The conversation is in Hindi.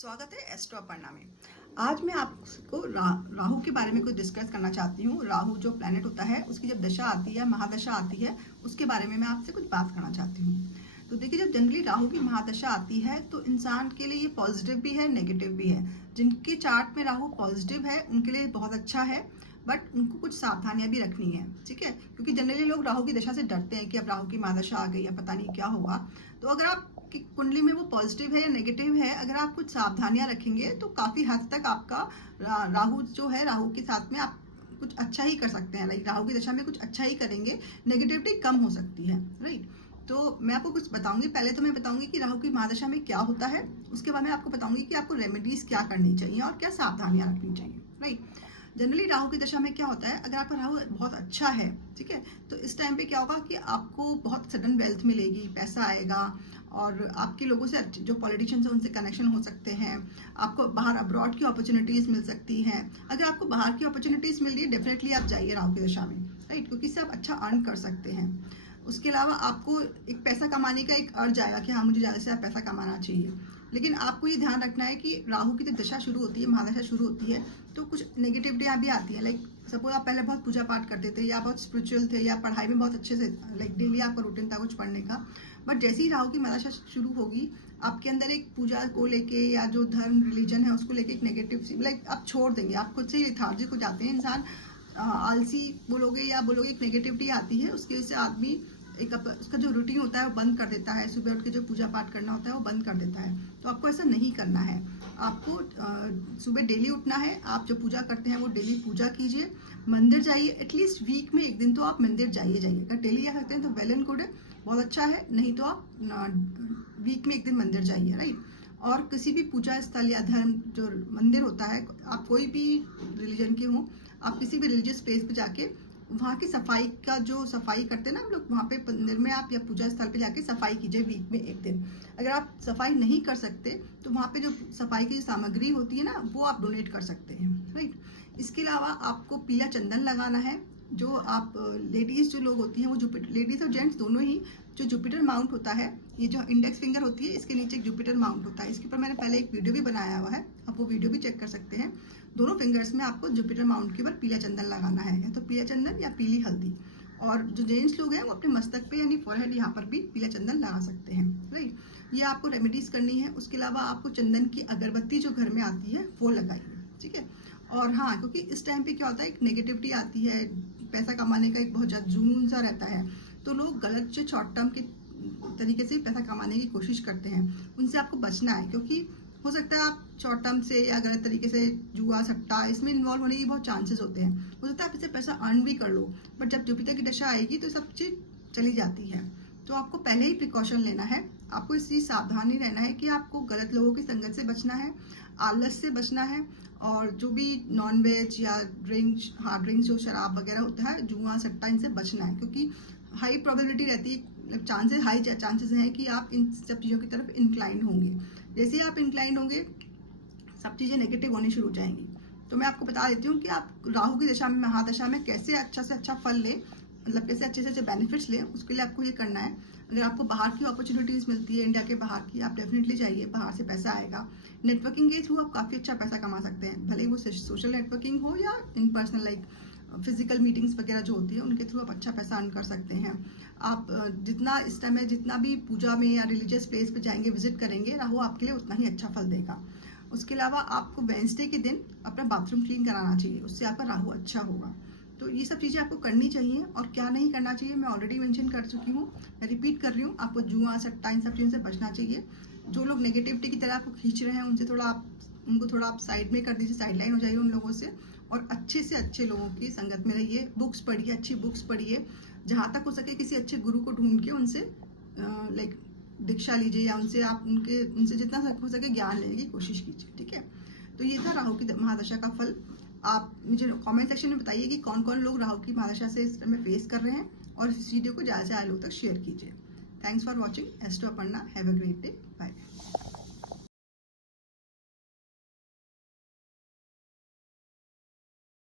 स्वागत है एस्ट्रो अपर्णा में। आज मैं आपको राहु के बारे में कुछ डिस्कस करना चाहती हूँ। राहु जो प्लैनेट होता है उसकी जब दशा आती है, महादशा आती है, उसके बारे में मैं आपसे कुछ बात करना चाहती हूँ। तो देखिए, जब जनरली राहु की महादशा आती है तो इंसान के लिए ये पॉजिटिव भी है, नेगेटिव भी है। जिनके चार्ट में राहु पॉजिटिव है उनके लिए बहुत अच्छा है, बट उनको कुछ सावधानियां भी रखनी है, ठीक है। क्योंकि जनरली लोग राहु की दशा से डरते हैं कि अब राहु की महादशा आ गई है, पता नहीं क्या होगा। तो अगर आप की कुंडली में वो पॉजिटिव है या नेगेटिव है, अगर आप कुछ सावधानियां रखेंगे तो काफी हद तक आपका राहु जो है, राहु के साथ में आप कुछ अच्छा ही कर सकते हैं। लाइक राहु की दशा में कुछ अच्छा ही करेंगे, नेगेटिविटी कम हो सकती है, राइट। तो मैं आपको कुछ बताऊंगी। पहले तो मैं बताऊंगी कि राहु की महादशा में क्या होता है, उसके बाद मैं आपको बताऊंगी कि आपको रेमेडीज क्या करनी चाहिए और क्या सावधानियां रखनी चाहिए, राइट। जनरली राहु की दशा में क्या होता है, अगर आपका राहु बहुत अच्छा है, ठीक है, तो इस टाइम पे क्या होगा कि आपको बहुत सडन वेल्थ मिलेगी, पैसा आएगा और आपके लोगों से जो पॉलिटिशियंस हैं उनसे कनेक्शन हो सकते हैं। आपको बाहर अब्रॉड की अपॉर्चुनिटीज मिल सकती हैं। अगर आपको बाहर की अपॉर्चुनिटीज मिल रही है, डेफिनेटली आप जाइए राहु की दशा में, राइट, क्योंकि इससे आप अच्छा अर्न कर सकते हैं। उसके अलावा आपको एक पैसा कमाने का एक अर्ज आएगा कि हाँ, मुझे ज़्यादा से ज़्यादा पैसा कमाना चाहिए। लेकिन आपको ये ध्यान रखना है कि राहु की जब दशा शुरू होती है, महादशा शुरू होती है, तो कुछ नेगेटिविटियाँ भी आती है। लाइक सपोज आप पहले बहुत पूजा पाठ करते थे या बहुत स्पिरिचुअल थे या पढ़ाई में बहुत अच्छे से, लाइक डेली आपका रूटीन था कुछ पढ़ने का, बट जैसे ही राहु की महादशा शुरू होगी, आपके अंदर एक पूजा को लेके या जो धर्म रिलीजन है उसको लेके एक नेगेटिव, लाइक आप छोड़ देंगे, आप खुद से ही लेथार्जिक हो जाते हैं इंसान, आलसी बोलोगे या बोलोगे, एक नेगेटिविटी आती है। उसकी वजह से आदमी एक उसका जो रूटीन होता है वो बंद कर देता है, सुबह उठ के जो पूजा पाठ करना होता है वो बंद कर देता है। तो आपको ऐसा नहीं करना है। आपको सुबह डेली उठना है, आप जो पूजा करते हैं वो डेली पूजा कीजिए, मंदिर जाइए, एटलीस्ट वीक में एक दिन तो आप मंदिर जाइए। अगर डेली आ सकते हैं तो वेल एंड गुड है, बहुत अच्छा है, नहीं तो आप वीक में एक दिन मंदिर जाइए, राइट। और किसी भी पूजा स्थल या धर्म जो मंदिर होता है, आप कोई भी रिलीजन के हो, आप किसी भी रिलीजियस प्लेस पे जाके वहाँ की सफाई का जो सफाई करते हैं ना हम लोग, वहाँ पे मंदिर में आप या पूजा स्थल पे जाके सफाई कीजिए वीक में एक दिन। अगर आप सफाई नहीं कर सकते तो वहाँ पे जो सफाई की सामग्री होती है ना, वो आप डोनेट कर सकते हैं, राइट। इसके अलावा आपको पीला चंदन लगाना है। जो आप लेडीज जो लोग होती हैं, वो जुपिटर, लेडीज और जेंट्स दोनों ही, जो जुपिटर माउंट होता है, ये जो इंडेक्स फिंगर होती है इसके नीचे एक जुपिटर माउंट होता है। इसके ऊपर मैंने पहले एक वीडियो भी बनाया हुआ है, आप वो वीडियो भी चेक कर सकते हैं। दोनों फिंगर्स में आपको जुपिटर माउंट के ऊपर पीला चंदन लगाना है, या तो पीला चंदन या पीली हल्दी। और जो जेंट्स लोग हैं वो अपने मस्तक पे यानी फॉरहेड यहाँ पर भी पीला चंदन लगा सकते हैं, राइट। ये आपको रेमेडीज करनी है। उसके अलावा आपको चंदन की अगरबत्ती जो घर में आती है वो लगाइए, ठीक है। और हाँ, क्योंकि इस टाइम पे क्या होता है, एक नेगेटिविटी आती है, पैसा कमाने का एक बहुत ज़्यादा जुनून सा रहता है, तो लोग गलत जो शॉर्ट टर्म के तरीके से पैसा कमाने की कोशिश करते हैं, उनसे आपको बचना है। क्योंकि हो सकता है आप शॉर्ट टर्म से या गलत तरीके से जुआ सट्टा इसमें इन्वॉल्व होने के बहुत चांसेस होते हैं। हो सकता है आप इससे पैसा अर्न भी कर लो, बट जब जुपिटर की दशा आएगी तो सब चीज़ चली जाती है। तो आपको पहले ही प्रिकॉशन लेना है। आपको इस चीज़ सावधानी रहना है कि आपको गलत लोगों की संगत से बचना है, आलस से बचना है, और जो भी नॉन वेज या ड्रिंक्स, हार्ड ड्रिंक्स जो शराब वगैरह होता है, जुआ सट्टा, इनसे बचना है। क्योंकि हाई प्रोबेबिलिटी रहती है, हाई चांसेस हैं कि आप इन सब चीज़ों की तरफ इंक्लाइन होंगे। जैसे ही आप इंक्लाइन होंगे, सब चीज़ें नेगेटिव होनी शुरू हो जाएंगी। तो मैं आपको बता देती हूँ कि आप राहु की दशा में, महादशा में कैसे अच्छा से अच्छा फल लें, मतलब कैसे अच्छे से अच्छे बेनिफिट्स लें। उसके लिए आपको ये करना है, अगर आपको बाहर की अपॉर्चुनिटीज़ मिलती है, इंडिया के बाहर की, आप डेफिनेटली जाइए, बाहर से पैसा आएगा। नेटवर्किंग के थ्रू आप काफ़ी अच्छा पैसा कमा सकते हैं, भले ही वो सोशल नेटवर्किंग हो या इन पर्सनल, लाइक फिजिकल मीटिंग्स वगैरह जो होती है उनके थ्रू आप अच्छा पैसा अर्न कर सकते हैं। आप जितना इस टाइम में जितना भी पूजा में या रिलीजियस प्लेस पे जाएंगे, विजिट करेंगे, राहु आपके लिए उतना ही अच्छा फल देगा। उसके अलावा आपको वेडनेसडे के दिन अपना बाथरूम क्लीन कराना चाहिए, उससे आपका राहु अच्छा होगा। तो ये सब चीज़ें आपको करनी चाहिए। और क्या नहीं करना चाहिए मैं ऑलरेडी मेंशन कर चुकी हूँ, मैं रिपीट कर रही हूँ। आपको जुआ सट्टा इन सब चीज़ों से बचना चाहिए। जो लोग नेगेटिविटी की तरह आपको खींच रहे हैं उनको थोड़ा आप साइड में कर दीजिए, साइडलाइन हो जाइए उन लोगों से, और अच्छे से अच्छे लोगों की संगत में रहिए। बुक्स पढ़िए, अच्छी बुक्स पढ़िए, जहाँ तक हो सके किसी अच्छे गुरु को ढूंढ के उनसे लाइक दीक्षा लीजिए, या उनसे जितना हो सके ज्ञान लेने की कोशिश कीजिए, ठीक है। तो ये था राहु की महादशा का फल। आप मुझे कमेंट सेक्शन में बताइए कि कौन कौन लोग राहु की महादशा से इस समय फेस कर रहे हैं, और इस वीडियो को ज़्यादा से ज़्यादा लोग तक शेयर कीजिए। Thanks for watching Astro Aparna. Have a great day. Bye.